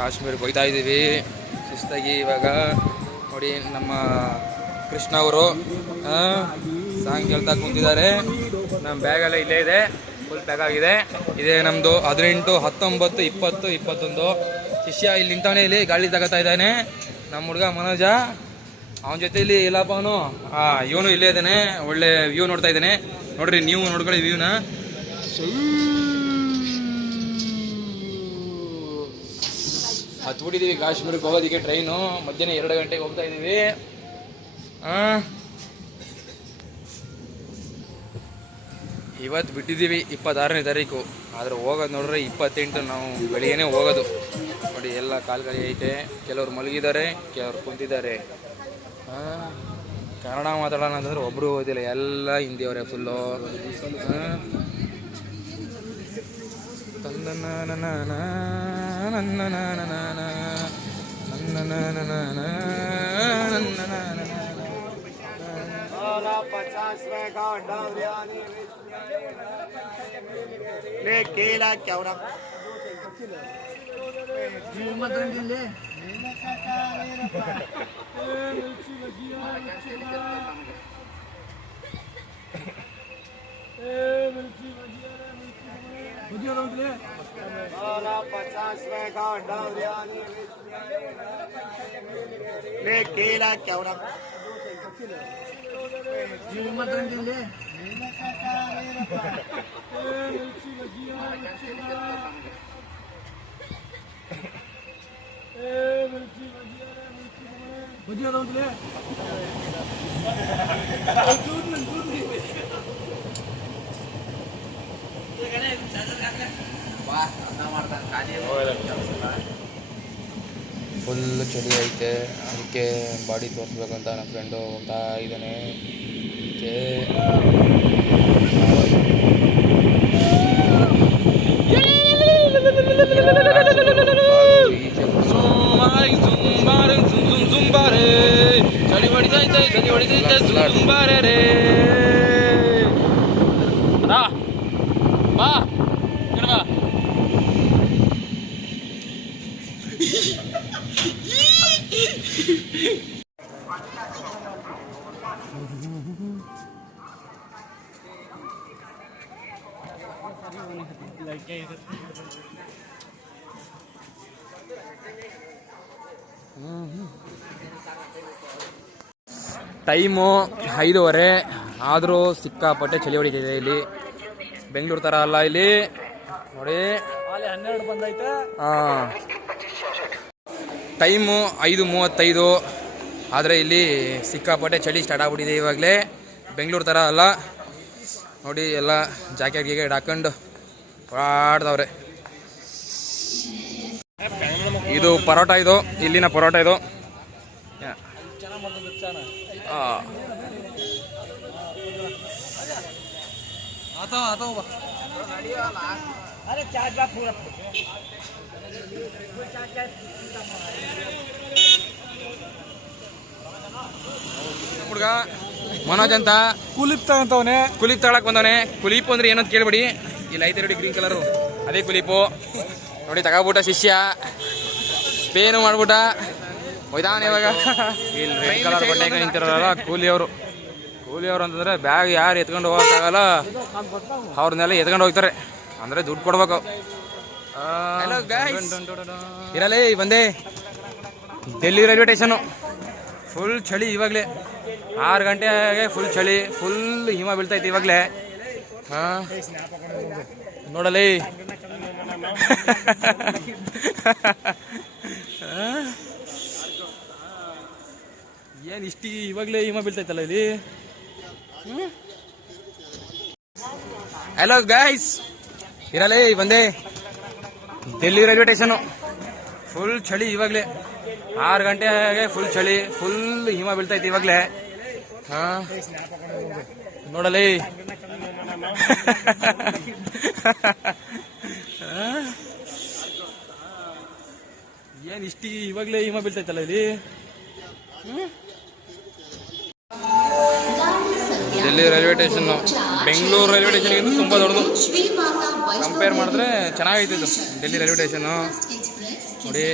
ಕಾಶ್ಮೀರಕ್ಕೆ ಹೋಗ್ತಾ ಇದ್ದೀವಿ ಶಿಸ್ತಾಗಿ. ಇವಾಗ ನೋಡಿ ನಮ್ಮ ಕೃಷ್ಣ ಅವರು ಸಾಂಗ್ ಕೇಳ್ತಾ ಕೂತಿದ್ದಾರೆ. ನಮ್ಮ ಬ್ಯಾಗೆಲ್ಲ ಇಲ್ಲೇ ಇದೆ, ಫುಲ್ ಪ್ಯಾಕ್ ಆಗಿದೆ. ಇದೇ ನಮ್ಮದು 18, 19, 20, 21 ಶಿಷ್ಯ ಇಲ್ಲಿ ನಿಂತವನೇ. ಇಲ್ಲಿ ಗಾಳಿ ತಗೋತಾ ಇದ್ದಾನೆ ನಮ್ಮ ಹುಡುಗ ಮನೋಜ. ಅವನ ಜೊತೆಲಿ ಇಲ್ಲಪ್ಪ ಅವನು ಇವನು ಇಲ್ಲೇ ಇದ್ದಾನೆ. ಒಳ್ಳೆ ವ್ಯೂ ನೋಡ್ತಾ ಇದ್ದಾನೆ. ನೋಡ್ರಿ ನೀವು ನೋಡ್ಕೊಳ್ಳಿ ವ್ಯೂನ. ಹತ್ಬಿಟ್ಟಿದ್ದೀವಿ ಕಾಶ್ಮೀರಕ್ಕೆ ಹೋಗೋದಕ್ಕೆ. ಟ್ರೈನು ಮಧ್ಯಾಹ್ನ 2 ಗಂಟೆಗೆ ಹೋಗ್ತಾ ಇದ್ದೀವಿ. ಇವತ್ತು ಬಿಟ್ಟಿದ್ದೀವಿ 26ನೇ ತಾರೀಕು. ಆದರೆ ಹೋಗೋದು ನೋಡ್ರೆ 28 ನಾವು ಬೆಳಿಗ್ಗೆನೇ ಹೋಗೋದು. ನೋಡಿ ಎಲ್ಲ ಕಾಲ್ಗಳಿ ಐತೆ. ಕೆಲವ್ರು ಮಲಗಿದ್ದಾರೆ, ಕೆಲವ್ರು ಕುಂತಿದ್ದಾರೆ. ಕನ್ನಡ ಮಾತಾಡೋಣ ಅಂತಂದ್ರೆ ಒಬ್ಬರು ಓದಿಲ್ಲ, ಎಲ್ಲ ಹಿಂದಿಯವರೇ ಫುಲ್ಲು. ಫುಲ್ ಚಳಿ ಐತೆ, ಅದಕ್ಕೆ ಬಾಡಿ ತೋರಿಸ್ಬೇಕಂತ ನನ್ನ ಫ್ರೆಂಡು ಹೋಗ್ತಾ ಇದ್ದಾನೆ. ಚಳಿ ಹೊಡಿತೈತೆ, ಚಳಿ ಹೊಡಿತೈತೆ, ಜುಂಬಾರೆ ರೇ ಬಾ ಬಾ. ಟೈಮು 5:15 ಆದರೂ ಸಿಕ್ಕಾಪಟ್ಟೆ ಚಳಿ ಹೊಡಿತಿದೆ ಇಲ್ಲಿ. ಬೆಂಗಳೂರು ಥರ ಅಲ್ಲ ಇಲ್ಲಿ ನೋಡಿ. 12 ಬಂದೈತೆ. ಟೈಮು 5:35 ಆದರೆ ಇಲ್ಲಿ ಸಿಕ್ಕಾಪಟ್ಟೆ ಚಳಿ ಸ್ಟಾರ್ಟ್ ಆಗ್ಬಿಟ್ಟಿದೆ ಇವಾಗಲೇ. ಬೆಂಗಳೂರು ಥರ ಅಲ್ಲ ನೋಡಿ. ಎಲ್ಲ ಜಾಕೆಟ್ ಗೀಕೆಟ್ ಹಾಕೊಂಡು ಓಡಾಡ್ದವ್ರೆ. ಇದು ಪರೋಟ, ಇದು ಇಲ್ಲಿನ ಪರೋಟ ಇದು. ಹುಡುಗ ಮನೋಜ್ ಅಂತ ಕುಲಿಪ್ ತಗೊಂತವನೆ. ಕುಲಿಪ್ ತಗೊಳಕ್ ಬಂದವನೆ. ಕುಲಿಪ್ ಅಂದ್ರೆ ಏನಂತ ಕೇಳ್ಬೇಡಿ, ಇಲ್ಲಿ ಐತೆ ನೋಡಿ ಗ್ರೀನ್ ಕಲರು, ಅದೇ ಕುಲಿಪು ನೋಡಿ. ತಗೋಬಿಟ್ಟ ಶಿಷ್ಯ, ಪೇನು ಮಾಡ್ಬಿಟ್ಟ ಹೋಯ್ತಾನೆ ಇವಾಗ. ಇಲ್ಲಿ ರೆಡ್ ಕಲರ್ ಬಟ್ಟೆ ನಿಂತಿರಲ್ಲ ಕೂಲಿಯವರು. ಕೂಲಿಯವರು ಅಂತಂದ್ರೆ ಬ್ಯಾಗ್ ಯಾರು ಎತ್ಕೊಂಡು ಹೋಗೋಕ್ಕಾಗಲ್ಲ, ಅವ್ರನ್ನೆಲ್ಲ ಎತ್ಕೊಂಡು ಹೋಗ್ತಾರೆ. ಅಂದರೆ ದುಡ್ಡು ಕೊಡ್ಬೇಕು. ಇರಲೇ ಬಂದೆ ಡೆಲ್ಲಿ ರೈಲ್ವೆ ಸ್ಟೇಷನು. ಫುಲ್ ಚಳಿ ಇವಾಗಲೇ 6 ಗಂಟೆಗೆ ಫುಲ್ ಚಳಿ, ಫುಲ್ ಹಿಮ ಬೀಳ್ತೈತೆ ಇವಾಗಲೇ. ನೋಡಲೇ ಏನು ಇಷ್ಟು ಇವಾಗಲೇ ಹಿಮ ಬೀಳ್ತೈತಲ್ಲ ಇಲ್ಲಿ. ಹಲೋ ಗೈಸ್, ಇರಲೇ ಬಂದೆ ಡೆಲ್ಲಿ ರೈಲ್ವೆ ಸ್ಟೇಷನು. ಫುಲ್ ಚಳಿ ಇವಾಗಲೇ 6 ಗಂಟೆಗೆ ಫುಲ್ ಚಳಿ, ಫುಲ್ ಹಿಮ ಬೀಳ್ತೈತೆ ಇವಾಗಲೇ. ನೋಡಲೇ ಏನು ಇಷ್ಟು ಇವಾಗಲೇ ಹಿಮ ಬೀಳ್ತೈತಲ್ಲ ಇಲ್ಲಿ. Delhi railway station Bengaluru railway ಸ್ಟೇಷನ್ಗಿಂತ ತುಂಬ ದೊಡ್ಡದು. ಕಂಪೇರ್ ಮಾಡಿದ್ರೆ ಚೆನ್ನಾಗೈತೆ ಇದು ಡೆಲ್ಲಿ ರೈಲ್ವೆ ಸ್ಟೇಷನ್ನು. ನೋಡಿ.